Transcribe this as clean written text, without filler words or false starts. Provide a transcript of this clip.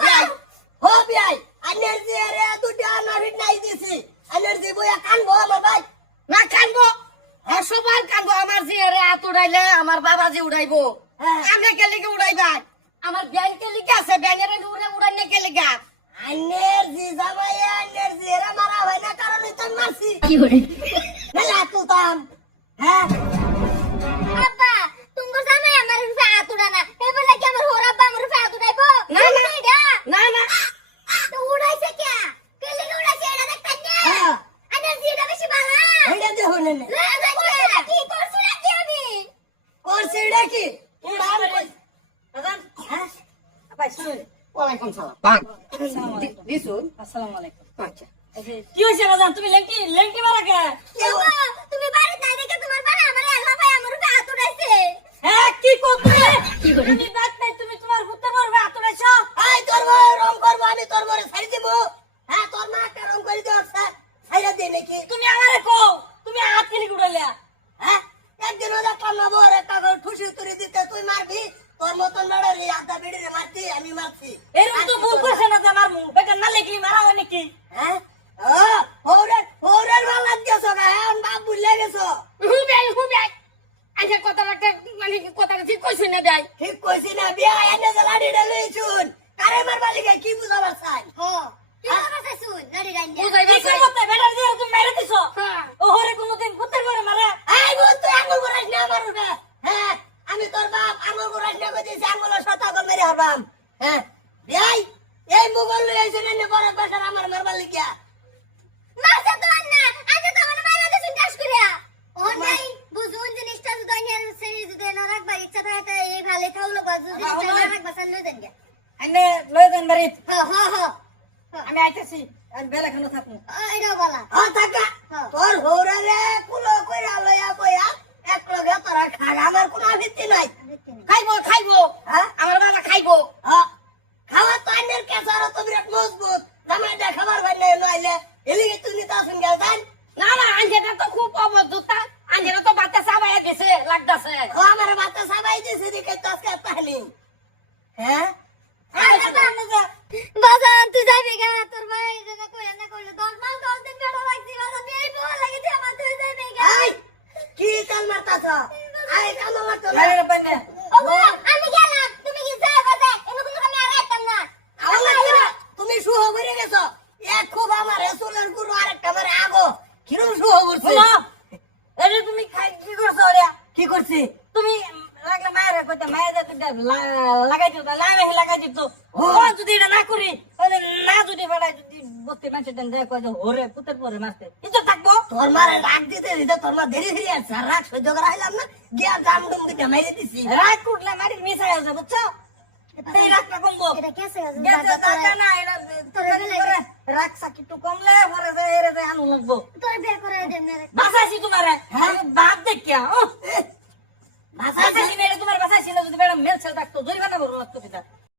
বিয়াই হো বিয়াই এনার্জি আরে দুটা নাভিট নাই দিছি এনার্জি বইয়া কানবো আমার ভাই না কানবো সবাই কানবো আমার যে রে হাত উড়াইলে আমার বাবা যে উড়াইবো আমি কেলিকে উড়াইবা আমার ব্যান কেলিকে আছে ব্যানের উড়াই না কেলিকা এনার্জি জামাইয়া এনার্জি এরা মারা হয় না কারণ তো মারছি কি করে না তুতাম হ্যাঁ আব্বা তুমি জামাই আমার হাত উড়ানা এবার লাগি আমার হোরাব্বা আমার হাত উড়াইবো না না না তো উড়াইছে কে কেলিকে উড়াইছে এটা দেখতেন না এনার্জি এটা বেশি ভালো এটা দেখো না কি করছ নাকি আমি করছি এটা কি উড়ান দাদা হ্যাঁ আপা শুনুন ওয়ালাইকুম সালাম দিছুন আসসালামু আলাইকুম আচ্ছা কি হইছে রাজান তুমি লেংটি মারা কে তুমি বাড়ি নাই দেখে তোমার বাবা আমার আল্লাহ ভাই আমার হাত উড়াইছে হ্যাঁ কি করতে তুমি বাত নাই তুমি তোমার হুতে মরবে হাত উড়াইছো এই তোর বউ রং করবো আমি তোর বউরে ছাড়ি দিব হ্যাঁ তোর মা একটা রং করে দিও ছাইরা দে নাকি তুমি আমারে কও তুমি হাত কেলিকে উড়াইলা হ্যাঁ একদিন ওদের কান্না বউর একটা ঠুসি তুরি দিতে তুই মারবি তোর মতন লড়ে রে আদা বেড়ে রে মারছি আমি মারছি এরকম তো ভুল করছে না যে আমার মুখ বেটা না লেগি মারা হয় নাকি হ্যাঁ হৌরের মাল দিয়েছো গা হ্যাঁ বাপ বুঝলে গেছো হুবে আচ্ছা কথাটা মানে কথাটা ঠিক কইছ না ভাই ঠিক কইছি না বিয়া এনে যে লাড়ি ডালে শুন কারে মারবা লিগে কি বুঝাবার চাই কি করছ শুন নাড়ি রাইন্দা বুঝাইবা কি করতে বেটা যে তুমি মেরে দিছো ও হরে কোনদিন পুত্র করে মারা এই বল তুই আঙ্গুল গোরাস না মারবে হ্যাঁ আমি তোর বাপ আঙ্গুল গোরাস না কইছি আঙ্গুল শতাগল মেরে হারবাম হ্যাঁ বিয়াই এই মুগল লই আইছেন এনে বড় বাসার আমার মারবা লিগা মাসে তো না আজ তো আমার মাইলা দেন কাজ করিয়া ও নাই বুঝুন জিনিসটা যদি আইনের সেরি যদি না রাখবা ইচ্ছা থাকে এই ভালো খাওলো বাজু জিনিসটা না রাখবা সাল লই দেন গে এনে লই দেন বাড়ি হ্যাঁ আমি আইতাছি আর বেলা খানো থাকমু এইটা বলা থাকা তোর হৌরারে কুলো কইরা লইয়া বইয়া এক লগে তোরা খাগ আমার কোনো ভিত্তি নাই খাইবো হ্যাঁ আমার বাবা খাইবো খাওয়া তো আইনের কেসার তো বিরাট মজবুত জামাই দে খাবার ভাই নাই নইলে এলিগে তুই নিতা শুন গেল তাই না আঞ্জেটা তো খুব অবদ্ধতা আঞ্জেটা তো বাতা সাবাইয়া গেছে লাগতাছে ও আমার বাতা সবাই দিছে দিকে তো আজকে তাহলি হ্যাঁ বাজান তুই যাবি গা তোর ভাই যেটা কইরা না কইলো 10 মাস 10 দিন বেড়া লাগছি বাজান এই বল লাগি তুই আমার তুই যাবি গা এই কি কাল মারতাছ আই কাম মারতো না লাগে পানে ওগো আমি গেলাম তুমি কি যাও বাজে এনে কিন্তু আমি আর আইতাম না আল্লাহ তুমি সুহ করে গেছো এক খুব আমার রাসূলের গুরু আরেকটা মারে আগো কিরম সুহ করছে শোনো এরে তুমি খাই কি করছো রে কি করছি তুমি লাগলে মায়ের কইতা মায়ের কইতা লাগাই দিও লাগাই দিও ও যদি এটা না করি তাহলে না যদি বাড়াই যদি বত্তি মানুষের দেন দেয় কয় যে ওরে পুতের পরে মারতে ইজ্জত থাকবো তোর মারে রাগ দিতে দিতে তোর মা দেরি হয়ে আছে আর রাগ সহ্য করা হইলাম না গিয়া জাম ডুম দিতে মাইরে দিছি রাগ কুটলে মাটির মিশাই আছে বুঝছো সেই রাগটা কমবো এটা কেসে গেছে দাদা না এটা তরকারি করে রাগ সাকি একটু কমলে পরে যে এরে যে আনু লাগবো তোর বিয়ে করে দেন না বাসাইছি তোমারে বাদ দেখিয়া ও ভাষা বাসাইছি মেরে তোমার বাসাইছিল যদি বেড়া মেল ছেলে থাকতো জরিমানা ভরো লাগতো কিনা